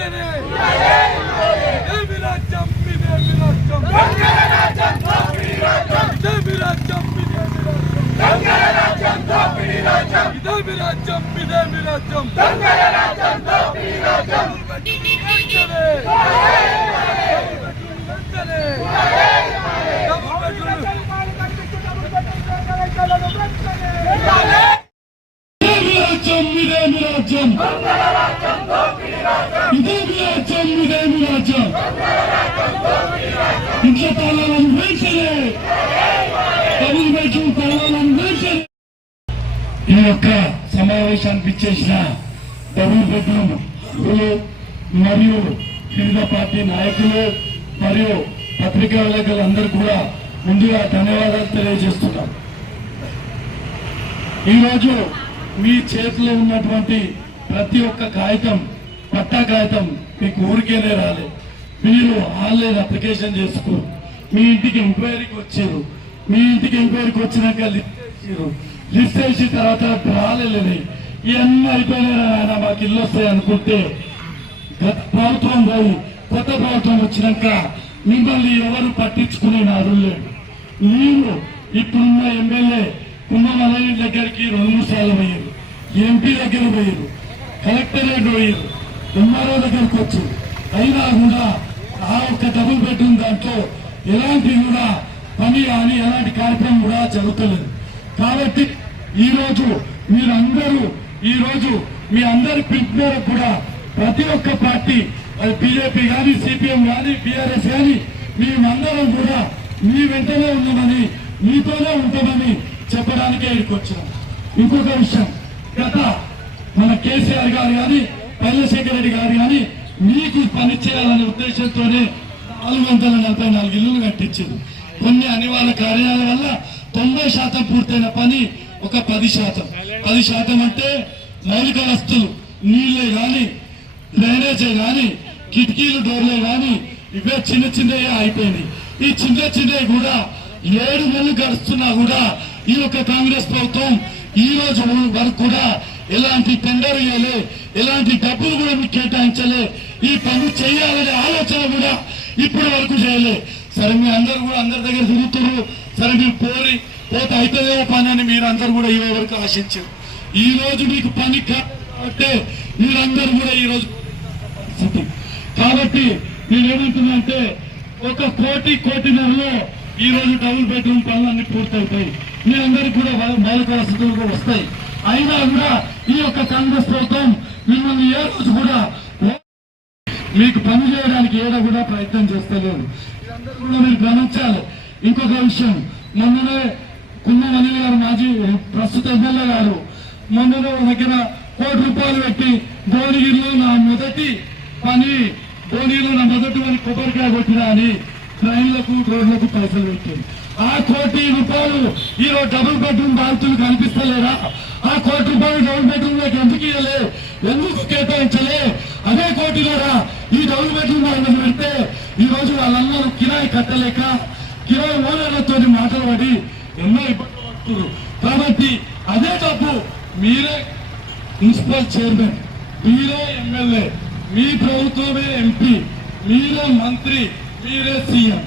వెంటనే ఇదేమి రాజ్యం ఇదేమి రాజ్యం దొంగల రాజ్యం దోపిడీ రాజ్యం ఇదేమి రాజ్యం ఇదేమి రాజ్యం దొంగల రాజ్యం దోపిడీ రాజ్యం ఇదేమి రాజ్యం ఇదేమి రాజ్యం దొంగల రాజ్యం దోపిడీ రాజ్యం వెంటనే ఇంట్లో తాళాలను వెంటనే డబుల్ బెడ్రూమ్ తాళాలను వెంటనే ఈ యొక్క సమావేశానికి ఇచ్చేసిన డబుల్ బెడ్రూమ్ మరియు వివిధ పార్టీ నాయకులు మరియు పత్రికా విలేకరులందరూ కూడా ముందుగా ధన్యవాదాలు తెలియజేస్తున్నాం. ఈరోజు మీ చేతిలో ఉన్నటువంటి ప్రతి ఒక్క కాగితం పట్టా కాగితం మీకు ఊరికేనే రాలేదు. మీరు ఆన్లైన్ అప్లికేషన్ చేసుకోరు. మీ ఇంటికి ఎంక్వైరీకి వచ్చారు. మీ ఇంటికి ఎంక్వైరీకి వచ్చినాక లిస్ట్ వేసిన తర్వాత రాలేదు. ఇవన్నీ అయిపోయినా మాకు ఇల్లు వస్తాయి అనుకుంటే గత ప్రభుత్వం పోయి కొత్త ప్రభుత్వం వచ్చినాక మిమ్మల్ని ఎవరు పట్టించుకునే నారు లేదు. మీరు ఇప్పుడున్న ఎమ్మెల్యే కుంభమలయ్య దగ్గరికి 2 సార్లు పోయారు, ఎంపీ దగ్గర పోయారు, కలెక్టరేట్ పోయారు, ఎంఆర్ఓ దగ్గరకు వచ్చారు. అయినా కూడా ఆ ఒక్క డబుల్ బెడ్రూమ్ దాంట్లో ఎలాంటి కూడా పని కానీ ఎలాంటి కార్యక్రమం కూడా జరుగుతలేదు. కాబట్టి ఈరోజు మీరందరూ మీ అందరి పిలుపు మేరకు కూడా ప్రతి ఒక్క పార్టీ అది బీజేపీ కానీ సిపిఎం కానీ బీఆర్ఎస్ కానీ మేమందరం కూడా మీ వెంటనే ఉన్నామని మీతోనే ఉంటామని చెప్పడానికే ఇక్కడికి వచ్చినాం. ఇంకొక విషయం, గత మన కేసీఆర్ గారు కానీ చంద్రశేఖర్ రెడ్డి గారు కానీ మీకు పని చేయాలనే ఉద్దేశంతోనే 444 ఇళ్లు కట్టించారు. కొన్ని అనివార్య కార్యాల వల్ల 90% పూర్తయిన పని ఒక 10% అంటే మౌలిక వస్తువులు, నీళ్లే కానీ డ్రైనేజే కానీ కిటికీలు డోర్లే కానీ ఇవే చిన్నవి అయిపోయినాయి. ఈ చిన్నవి కూడా 7 నెలలు గడుస్తున్నా కూడా ఈ యొక్క కాంగ్రెస్ ప్రభుత్వం ఈ రోజు వరకు కూడా ఎలాంటి టెండర్ ఇవ్వలే, ఎలాంటి డబ్బులు కూడా మీకు కేటాయించలే. ఈ పని చేయాలనే ఆలోచన కూడా ఇప్పటి వరకు చేయలే. సరే మీ అందరూ కూడా అందరి దగ్గర తిరుగుతున్నారు. సరే మీరు పోతే అవుతుందే పని అని మీరు అందరూ కూడా ఈ వరకు ఆశించారు. ఈ రోజు మీకు పని కాబట్టి మీరందరూ కూడా ఈ రోజు కాబట్టి నేనేమంటున్నానంటే 1 కోటిన్నరలో ఈ రోజు డబుల్ బెడ్రూమ్ పనులన్నీ పూర్తవుతాయి. మీ అందరికి కూడా మౌలిక వసతులు కూడా వస్తాయి. అయినా కూడా ఈ యొక్క కాంగ్రెస్ ప్రభుత్వం మిమ్మల్ని ఏ రోజు కూడా మీకు పని చేయడానికి ఏదో కూడా ప్రయత్నం చేస్తలేదు. ఇదందరూ కూడా మీరు గమనించాలి. ఇంకొక విషయం, మొన్ననే కుంభమల్లి గారు మాజీ ప్రస్తుత ఎమ్మెల్యే గారు మొన్ననే దగ్గర ₹1 కోటి పెట్టి భువనగిరిలో నా మొదటి పని కొబ్బరికాయ కొట్టినా అని ట్రైన్లకు రోడ్లకు పైసలు పెట్టింది. ఆ ₹1 కోటి ఈరోజు డబుల్ బెడ్రూమ్ బాధితులు కనిపిస్తలేరా? ఆ ₹1 కోటి డబుల్ బెడ్రూమ్ లోకి ఎందుకు ఇవ్వలే, ఎందుకు కేటాయించలే? అదే కోటిలోరా ఈ డబుల్ బెడ్రూమ్ వాళ్ళని పెడితే ఈ రోజు వాళ్ళందరూ కిరాయి కట్టలేక కిరాయి ఓనర్లతో మాటలు పడి ఎన్నో ఇబ్బందులు పడుతున్నారు. కాబట్టి అదే డబ్బు మీరే మున్సిపల్ చైర్మన్, మీరే ఎమ్మెల్యే, మీ ప్రభుత్వమే ఎంపీ, మీరే మంత్రి, మీరే సీఎం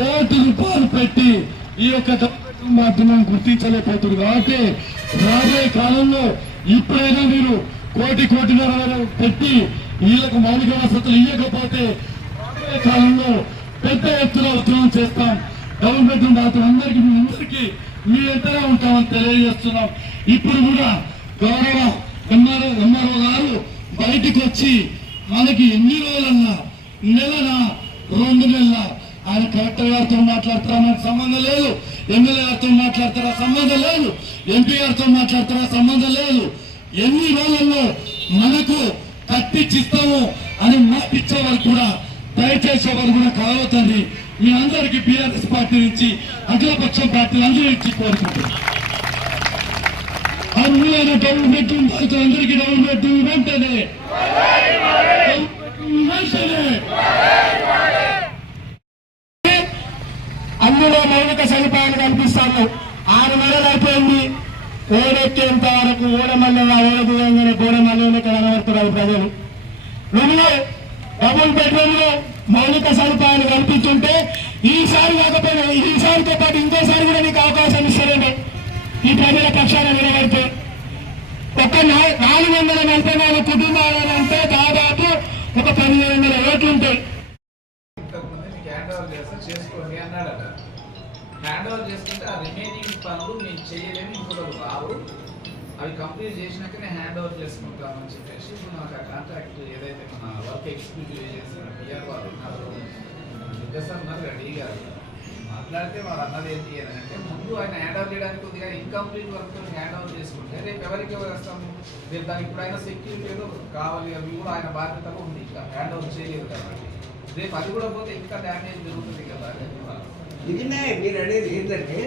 ₹1 పెట్టి ఈ యొక్క మాధ్యమం గుర్తించలేకపోతుంది. కాబట్టి రాబోయే కాలంలో ఇప్పుడైనా మీరు కోటిన్నర పెట్టి వీళ్ళకు మౌలిక వసతులు ఇవ్వకపోతే రాబోయే కాలంలో పెద్ద ఎత్తున ఉద్యమం చేస్తాం. డబుల్ బెడ్రూమ్ బాధితులందరికీ మీ ఎంతగా ఉంటామని తెలియజేస్తున్నాం. ఇప్పుడు కూడా గౌరవ ఎంఆర్ఓ గారు బయటికి వచ్చి మనకి ఎన్ని రోజులన్నా, నెలనా, 2 నెలల ఆయన కలెక్టర్ గారితో మాట్లాడతారా మనకు సంబంధం లేదు, ఎమ్మెల్యే గారితో మాట్లాడతారా సంబంధం లేదు, ఎంపీ గారితో మాట్లాడతారా సంబంధం లేదు. ఎన్ని రోజుల్లో మనకు కట్టించిస్తాము అని మాటిచ్చే వాళ్ళు కూడా దయచేసి ఎవరు కూడా కలవతండి. మీ అందరికీ బీఆర్ఎస్ పార్టీ నుంచి అఖిలపక్షం పార్టీలు అందరూ ఇచ్చి కోరుకుంటున్నారు. అర్హులైన డబుల్ బెడ్రూమ్ అందరికీ డబుల్ బెడ్రూమ్ వెంటనే అందులో మౌలిక సదుపాయాలు కల్పిస్తాము. 6 నెలలు అయిపోయింది. ఓడెక్కేంత వరకు ఓడమల్లగా ఓడ దూరంగానే గోడమల్లనే కనబడుతున్నారు ప్రజలు. అని కల్పించుంటే ఈసారి కాకపోయినా ఈసారితో పాటు ఇంకోసారి కూడా నీకు అవకాశం ఇస్తారండి ఈ ప్రజల పక్షాన నిలబడితే. ఒక 444 కుటుంబాలు అంటే దాదాపు ఒక 1500 ఓట్లు ఉంటాయి. హ్యాండ్ ఓవర్ చేస్తా చేసుకోండి అన్నాడట. హ్యాండ్ ఓవర్ చేసుకుంటే ఆ రిమైనింగ్ పనులు నేను చేయలేని ఇంకొకరు రావు, అవి కంప్లీట్ చేసినాకనే హ్యాండ్ ఓవర్ చేసుకుంటామని చెప్పేసి ఇప్పుడు నాకు ఆ కాంట్రాక్ట్ ఏదైతే మన వర్క్ ఎగ్జిక్యూటివ్ చేసిన పిఆర్ వాళ్ళు ఉన్నారు అన్నారు రెడీగా మాట్లాడితే వాళ్ళు అన్నది ఏంటి అని అంటే ముందు ఆయన హ్యాండ్ ఓవర్ చేయడానికి కొద్దిగా ఇన్కంప్లీట్ వర్క్ హ్యాండ్ ఓవర్ చేసుకుంటే రేపు ఎవరికి వేస్తాము, రేపు దానికి ఇప్పుడు ఆయన సెక్యూరిటీ ఏదో కావాలి అవి కూడా ఆయన బాధ్యతగా ఉంది, ఇంకా హ్యాండ్ ఓవర్ చేయలేదు కాబట్టి రేపు అది కూడా పోతే ఇంకా డ్యామేజ్ జరుగుతుంది కదా. ఇది మీరు అనేది ఏంటంటే